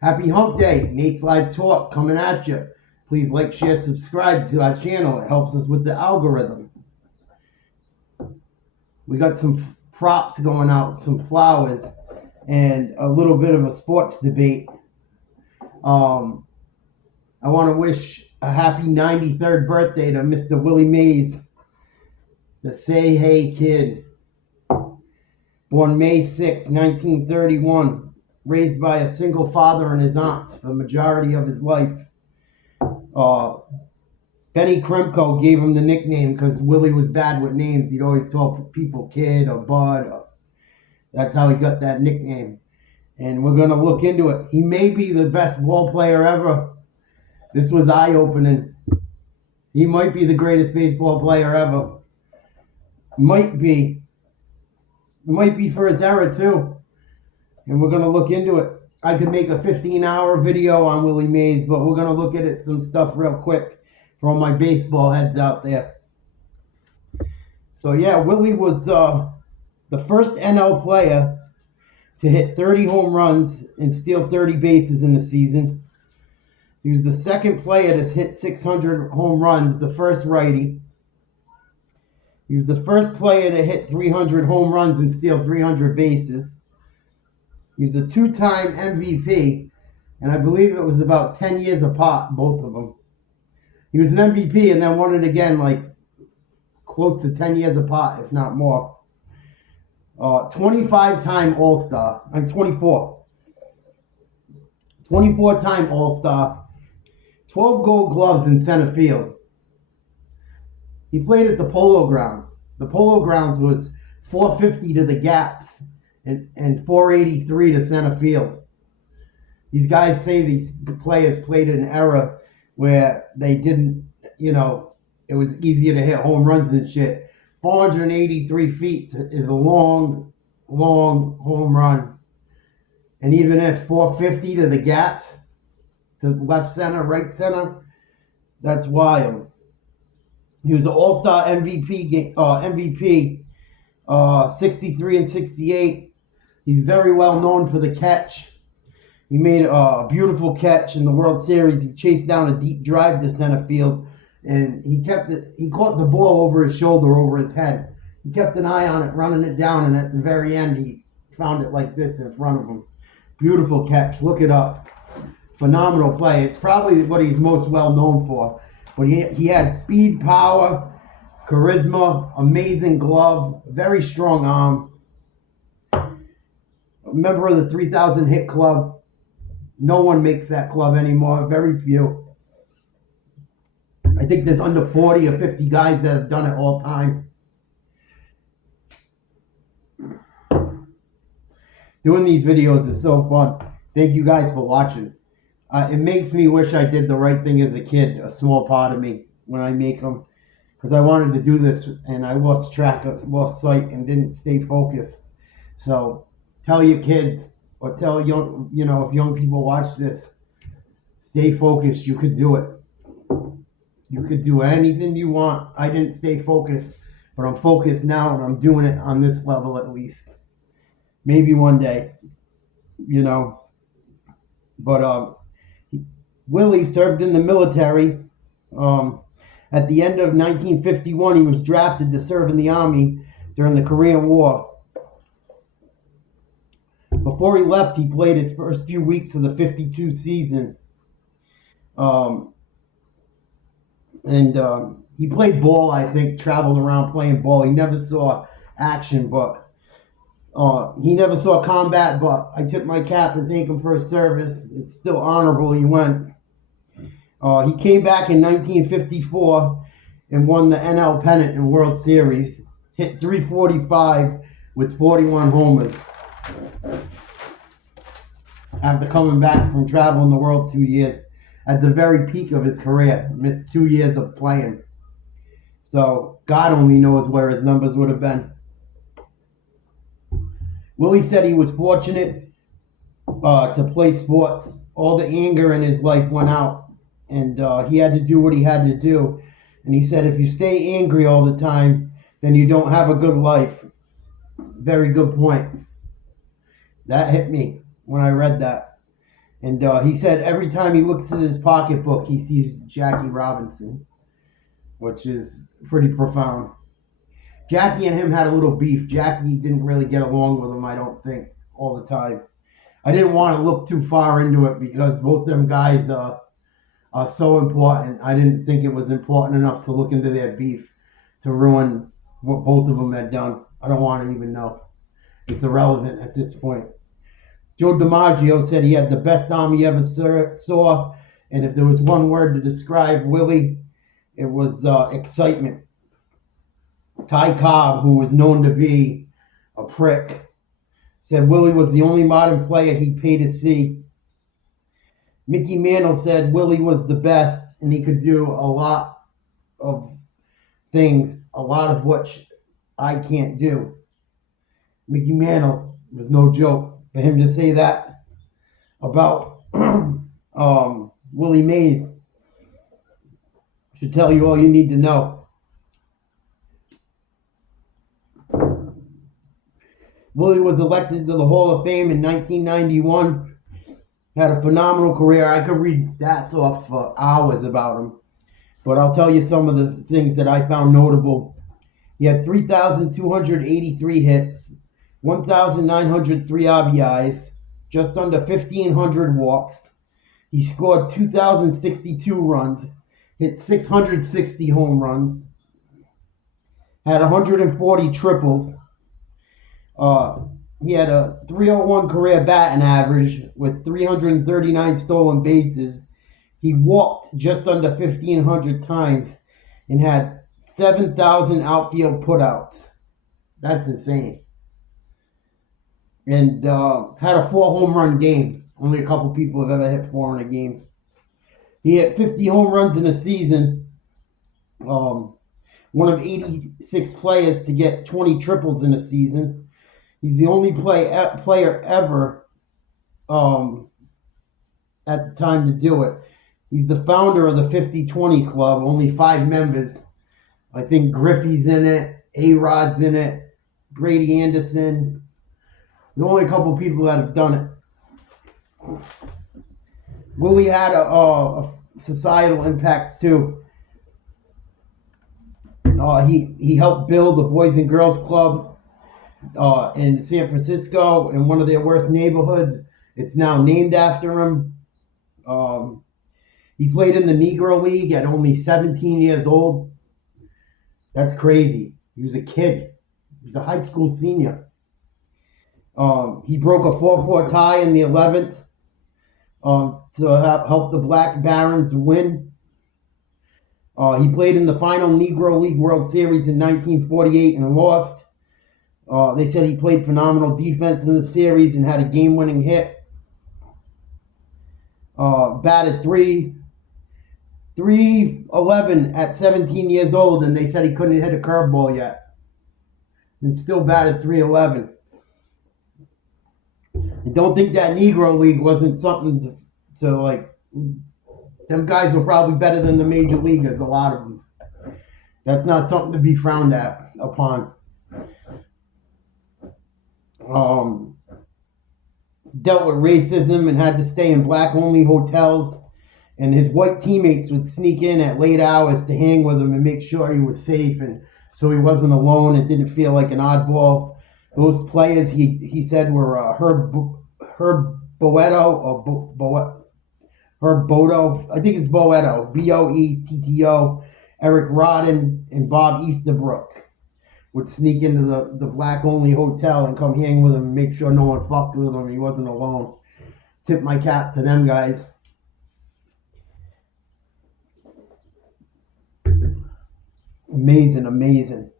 Happy Hump Day. Nate's Live Talk coming at you. Please like, share, subscribe to our channel. It helps us with the algorithm. We got some props going out, some flowers, and a little bit of a sports debate. I want to wish a happy 93rd birthday to Mr. Willie Mays, the Say Hey Kid. Born May 6, 1931. Raised by a single father and his aunts for the majority of his life. Benny Kremko gave him the nickname because Willie was bad with names. He'd always tell people Kid or Bud. That's how he got that nickname. And we're going to look into it. He may be the best ball player ever. This was eye-opening. He might be the greatest baseball player ever. Might be. Might be for his era, too. And we're going to look into it. I could make a 15-hour video on Willie Mays, but we're going to look at it, some stuff real quick for all my baseball heads out there. So, yeah, Willie was the first NL player to hit 30 home runs and steal 30 bases in the season. He was the second player to hit 600 home runs, the first righty. He was the first player to hit 300 home runs and steal 300 bases. He was a two-time MVP, and I believe it was about 10 years apart, both of them. He was an MVP and then won it again, like close to 10 years apart, if not more. 25-time All-Star. I'm 24. 24-time All-Star. 12 gold gloves in center field. He played at the Polo Grounds. The Polo Grounds was 450 to the gaps and 483 to center field. These guys say these players played in an era where they didn't, it was easier to hit home runs and shit. 483 feet is a long, long home run. And even if 450 to the gaps, to left center, right center, that's wild. He was an All-Star MVP, 63 and 68. He's very well known for the catch. He made a beautiful catch in the World Series. He chased down a deep drive to center field, and he caught the ball over his shoulder, over his head. He kept an eye on it, running it down, and at the very end, he found it like this in front of him. Beautiful catch. Look it up. Phenomenal play. It's probably what he's most well known for. But he had speed, power, charisma, amazing glove, very strong arm. A member of the 3,000 hit club. No one makes that club anymore. Very few. I think there's under 40 or 50 guys that have done it all time. Doing these videos is so fun. Thank you guys for watching. It makes me wish I did the right thing as a kid, a small part of me, when I make them. Because I wanted to do this, and I lost sight, and didn't stay focused. So, tell your kids, or tell if young people watch this, stay focused. You could do it. You could do anything you want. I didn't stay focused, but I'm focused now, and I'm doing it on this level at least. Maybe one day, But Willie served in the military. At the end of 1951, he was drafted to serve in the Army during the Korean War. Before he left, he played his first few weeks of the 52 season. He played ball, I think, traveled around playing ball. He never saw action, but he never saw combat, but I tip my cap and thank him for his service. It's still honorable he went. He came back in 1954 and won the NL pennant in World Series. Hit 345 with 41 homers. After coming back from traveling the world 2 years, at the very peak of his career, missed 2 years of playing. So God only knows where his numbers would have been. Willie said he was fortunate to play sports. All the anger in his life went out, and he had to do what he had to do. And he said, if you stay angry all the time, then you don't have a good life. Very good point. That hit me when I read that. And he said every time he looks in his pocketbook, he sees Jackie Robinson, which is pretty profound. Jackie and him had a little beef. Jackie didn't really get along with him, I don't think, all the time. I didn't want to look too far into it because both them guys are so important. I didn't think it was important enough to look into their beef to ruin what both of them had done. I don't want to even know. It's irrelevant at this point. Joe DiMaggio said he had the best arm he ever saw, and if there was one word to describe Willie, it was excitement. Ty Cobb, who was known to be a prick, said Willie was the only modern player he'd pay to see. Mickey Mantle said Willie was the best, and he could do a lot of things, a lot of which I can't do. Mickey Mantle was no joke. For him to say that about Willie Mays should tell you all you need to know. Willie was elected to the Hall of Fame in 1991. Had a phenomenal career. I could read stats off for hours about him, but I'll tell you some of the things that I found notable. He had 3,283 hits, 1,903 RBIs, just under 1,500 walks. He scored 2,062 runs, hit 660 home runs, had 140 triples. He had a 301 career batting average with 339 stolen bases. He walked just under 1,500 times and had 7,000 outfield putouts. That's insane. And had a 4 home run game. Only a couple people have ever hit 4 in a game. He hit 50 home runs in a season. One of 86 players to get 20 triples in a season. He's the only player ever at the time to do it. He's the founder of the 50-20 club. Only 5 members. I think Griffey's in it. A-Rod's in it. Brady Anderson. There's only a couple people that have done it. Willie had a societal impact too. He helped build the Boys and Girls Club in San Francisco, in one of their worst neighborhoods. It's now named after him. He played in the Negro League at only 17 years old. That's crazy. He was a kid. He was a high school senior. He broke a 4-4 tie in the 11th to help the Black Barons win. He played in the final Negro League World Series in 1948 and lost. They said he played phenomenal defense in the series and had a game-winning hit. Batted .311 at 17 years old, and they said he couldn't hit a curveball yet. And still batted .311. I don't think that Negro League wasn't something to like. Them guys were probably better than the major leaguers, a lot of them. That's not something to be frowned upon. Dealt with racism and had to stay in black-only hotels, and his white teammates would sneak in at late hours to hang with him and make sure he was safe, and so he wasn't alone and didn't feel like an oddball. Those players, he said, were Herb Boetto, I think it's Boetto, Boetto, Eric Rodden, and Bob Easterbrook would sneak into the black-only hotel and come hang with him and make sure no one fucked with him. He wasn't alone. Tip my cap to them guys. Amazing, amazing.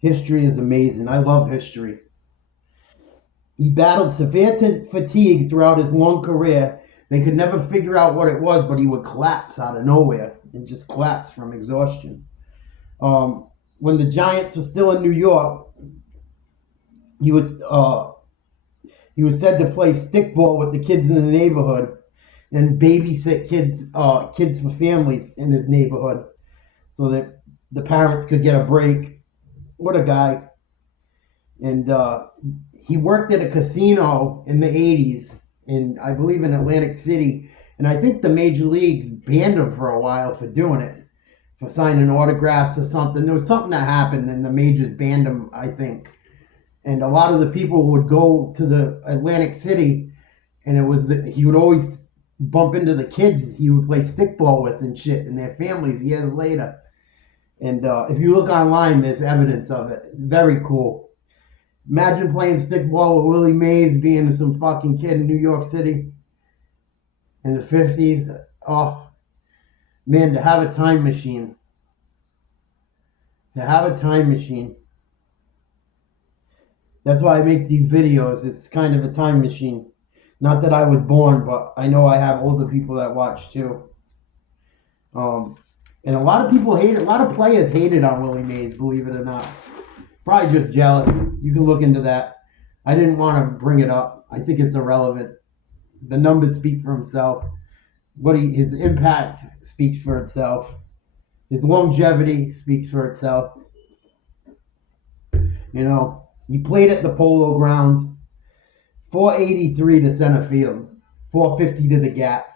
History is amazing. I love history. He battled severe fatigue throughout his long career. They could never figure out what it was, but he would collapse out of nowhere and just collapse from exhaustion. When the Giants were still in New York, he was said to play stickball with the kids in the neighborhood and babysit kids for families in his neighborhood so that the parents could get a break. What a guy. And he worked at a casino in the 80s I believe in Atlantic City, and I think the major leagues banned him for a while for doing it, for signing autographs or something. There was something that happened, and the majors banned him, I think. And a lot of the people would go to the Atlantic City, and he would always bump into the kids he would play stickball with and shit, and their families years later. And if you look online, there's evidence of it. It's very cool. Imagine playing stickball with Willie Mays, being some fucking kid in New York City in the 50s. Oh, man, to have a time machine. To have a time machine. That's why I make these videos. It's kind of a time machine. Not that I was born, but I know I have older people that watch too. And a lot of people hate it. A lot of players hated on Willie Mays, believe it or not. Probably just jealous. You can look into that. I didn't want to bring it up. I think it's irrelevant. The numbers speak for himself. His impact speaks for itself. His longevity speaks for itself. You know, he played at the Polo Grounds. 483 to center field. 450 to the gaps.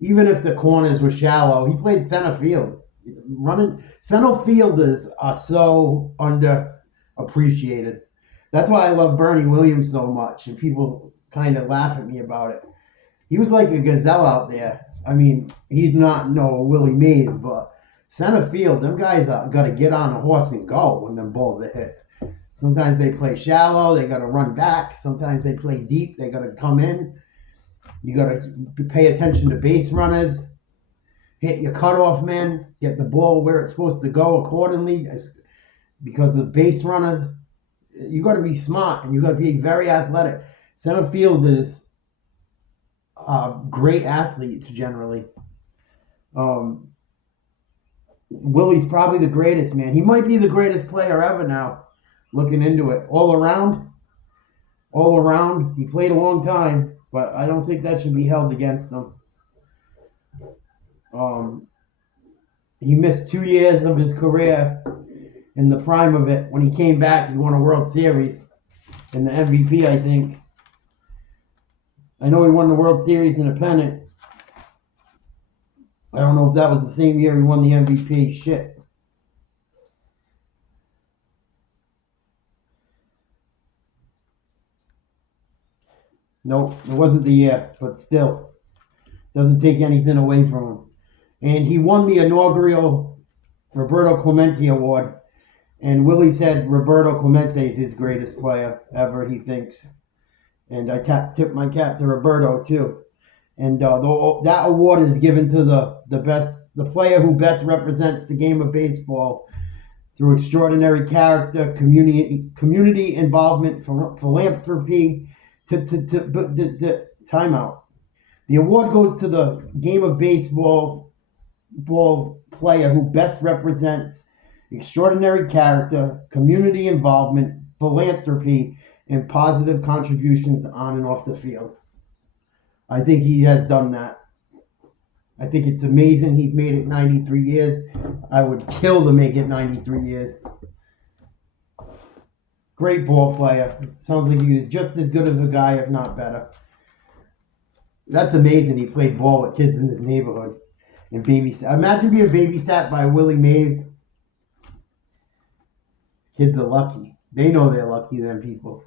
Even if the corners were shallow, he played center field. Center fielders are so underappreciated. That's why I love Bernie Williams so much, and people kind of laugh at me about it. He was like a gazelle out there. I mean, he's not no Willie Mays, but center field, them guys got to get on a horse and go when them balls are hit. Sometimes they play shallow, they got to run back. Sometimes they play deep, they got to come in. You got to pay attention to base runners, hit your cutoff men, get the ball where it's supposed to go accordingly. Because of base runners, you got to be smart and you got to be very athletic. Center fielders are great athletes generally. Willie's probably the greatest, man. He might be the greatest player ever now, looking into it. All around, he played a long time. But I don't think that should be held against him. He missed 2 years of his career in the prime of it. When he came back, he won a World Series and the MVP, I think. I know he won the World Series in a pennant. I don't know if that was the same year he won the MVP. Shit. Nope, it wasn't the year, but still, doesn't take anything away from him. And he won the inaugural Roberto Clemente Award, and Willie said Roberto Clemente is his greatest player ever, he thinks. And I tip my cap to Roberto too. And that award is given to the player who best represents the game of baseball through extraordinary character, community involvement, philanthropy. Timeout. The award goes to the game of baseball player who best represents extraordinary character, community involvement, philanthropy, and positive contributions on and off the field. I think he has done that. I think it's amazing he's made it 93 years. I would kill to make it 93 years. Great ball player. Sounds like he was just as good of a guy, if not better. That's amazing. He played ball with kids in his neighborhood and babysat. Imagine being babysat by Willie Mays. Kids are lucky. They know they're lucky, them people.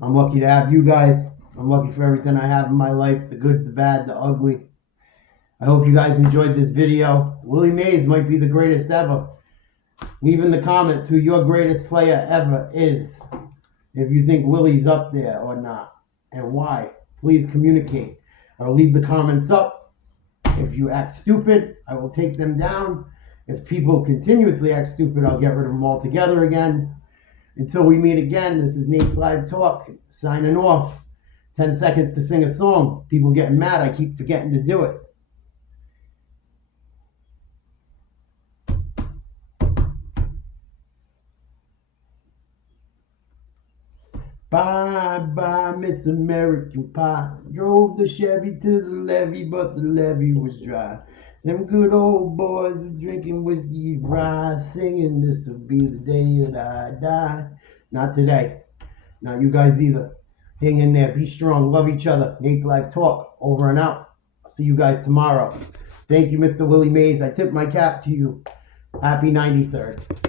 I'm lucky to have you guys. I'm lucky for everything I have in my life, the good, the bad, the ugly. I hope you guys enjoyed this video. Willie Mays might be the greatest ever. Leave in the comments who your greatest player ever is. If you think Willie's up there or not, and why. Please communicate. Or leave the comments up. If you act stupid, I will take them down. If people continuously act stupid, I'll get rid of them altogether again. Until we meet again, this is Nate's Live Talk, signing off. 10 seconds to sing a song. People getting mad, I keep forgetting to do it. Bye bye, Miss American Pie. Drove the Chevy to the levee, but the levee was dry. Them good old boys were drinking whiskey rye, singing "This'll be the day that I die." Not today. Not you guys either. Hang in there. Be strong. Love each other. Nate's Live Talk. Over and out. I'll see you guys tomorrow. Thank you, Mr. Willie Mays. I tip my cap to you. Happy 93rd.